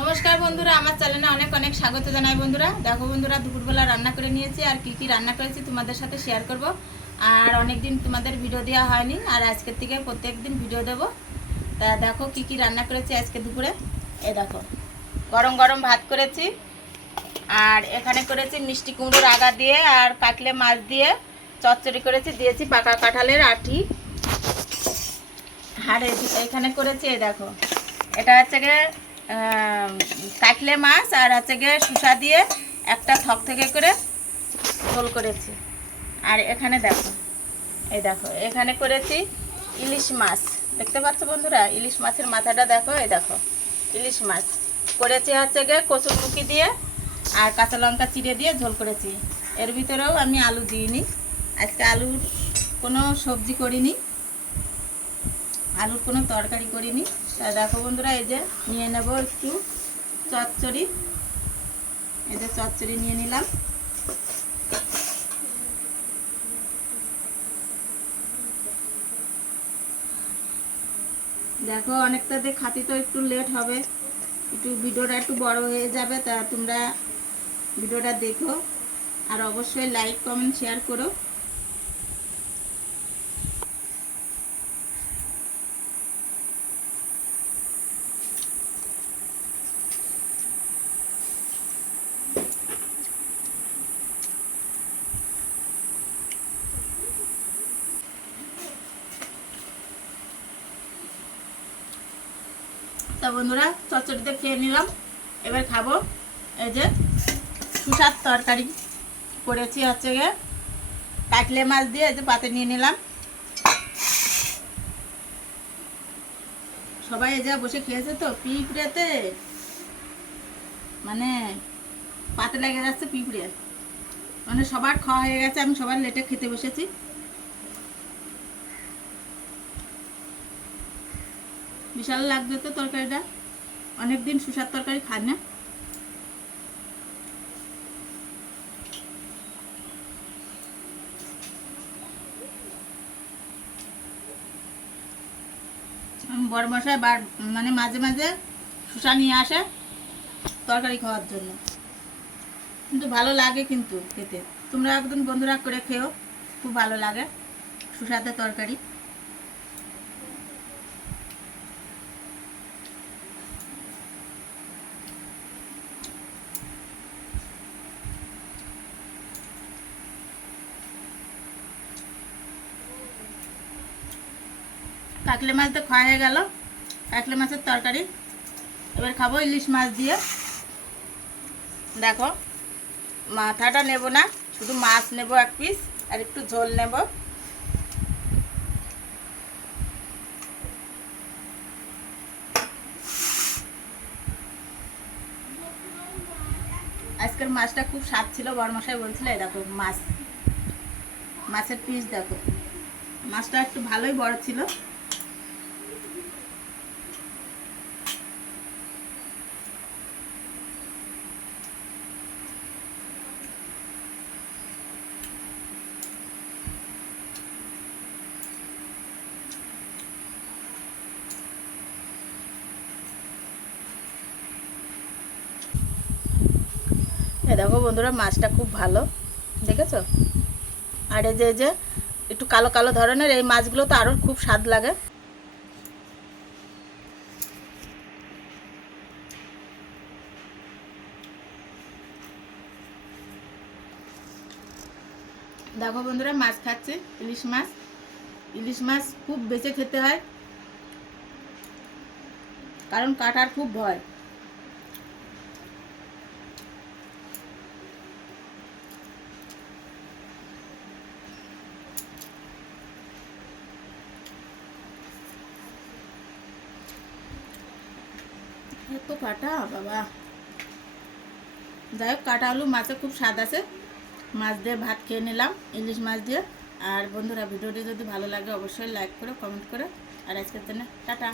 নমস্কার বন্ধুরা, আমার চ্যানেলে অনেক অনেক স্বাগত জানাই। বন্ধুরা দেখো, বন্ধুরা দুপুরবেলা রান্না করে নিয়েছি, আর কি কি রান্না করেছি তোমাদের সাথে শেয়ার করব। আর অনেক দিন তোমাদের ভিডিও দেওয়া হয়নি, আর আজকের থেকে প্রত্যেক দিন ভিডিও দেবো। তা দেখো কি কি রান্না করেছি আজকে দুপুরে। এই দেখো, গরম গরম ভাত করেছি, আর এখানে করেছি মিষ্টি কুমড়োর আগা দিয়ে আর কাটলে মাছ দিয়ে চচ্চড়ি করেছি, দিয়েছি পাকা কাঁঠালের আঁটি। আর এখানে করেছি, এই দেখো, এটা হচ্ছে গিয়ে কাটলে মাছ, আর হচ্ছে গিয়ে শুষা দিয়ে একটা থকথকে করে ঝোল করেছি। আর এখানে দেখো, এই দেখো, এখানে করেছি ইলিশ মাছ। দেখতে পাচ্ছ বন্ধুরা, ইলিশ মাছের মাথাটা দেখো, এই দেখো ইলিশ মাছ করেছি হচ্ছে গিয়ে কচুরমুখী দিয়ে আর কাঁচা লঙ্কা চিড়ে দিয়ে ঝোল করেছি। এর ভিতরেও আমি আলু দিইনি, আজকে আলুর কোনো সবজি করিনি, আলুর কোনো তরকারি করিনি। তা দেখো বন্ধুরা, এই যে নিয়ে নেব একটু চচ্চড়ি, এই যে চচ্চড়ি নিয়ে নিলাম। দেখো অনেকটা দিয়ে খাতি তো একটু লেট হবে, একটু ভিডিওটা একটু বড় হয়ে যাবে, তা তোমরা ভিডিওটা দেখো আর অবশ্যই লাইক কমেন্ট শেয়ার করো। তা বন্ধুরা, চচ্চড়িতে খেয়ে নিলাম, এবার খাবো। এই যে শুষার তরকারি করেছি হচ্ছে গিয়ে কাটলে মাছ দিয়ে, এই যে পাতে নিয়ে নিলাম। সবাই এই যা বসে খেয়েছে, তো পিঁপড়েতে মানে পাতে লেগে যাচ্ছে পিঁপড়ে, মানে সবার খাওয়া হয়ে গেছে, আমি সবার লেটে খেতে বসেছি। বিশাল লাগছে তো তরকারিটা, অনেকদিন শুষার তরকারি খাই না। বড় মশাই মানে মাঝে মাঝে শুষা নিয়ে আসে তরকারি খাওয়ার জন্য, কিন্তু ভালো লাগে কিন্তু খেতে। তোমরা একদিন বন্ধুরা করে খেও, খুব ভালো লাগে শুষাতে তরকারি। কাকলে মাছ তো খাওয়া হয়ে গেল, কাকলে মাছের তরকারি। এবার খাবো ইলিশ মাছ দিয়ে। দেখো, মাথাটা নেব না, শুধু মাছ নেব এক পিস, আর একটু ঝোল নেব। আজকের মাছটা খুব স্বাদ ছিল, বড়মশাই বলছিল। এই দেখো মাছ, মাছের পিস দেখো, মাছটা একটু ভালোই বড় ছিল। দেখো বন্ধুরা, মাছটা খুব ভালো, দেখেছো? আর এই যে একটু কালো কালো ধরনের এই মাছগুলো তো আরও খুব স্বাদ লাগে। দেখো বন্ধুরা, মাছ খাচ্ছে, ইলিশ মাছ। ইলিশ মাছ খুব বেঁচে খেতে হয়, কারণ কাটার খুব ভয়। এত কাটা বাবা। যাই হোক, কাটা আলু মাছে খুব স্বাদ আছে। মাছ দিয়ে ভাত খেয়ে নিলাম, ইলিশ মাছ দিয়ে। আর বন্ধুরা, ভিডিওটি যদি ভালো লাগে অবশ্যই লাইক করো, কমেন্ট করো। আর আজকের জন্য টাটা।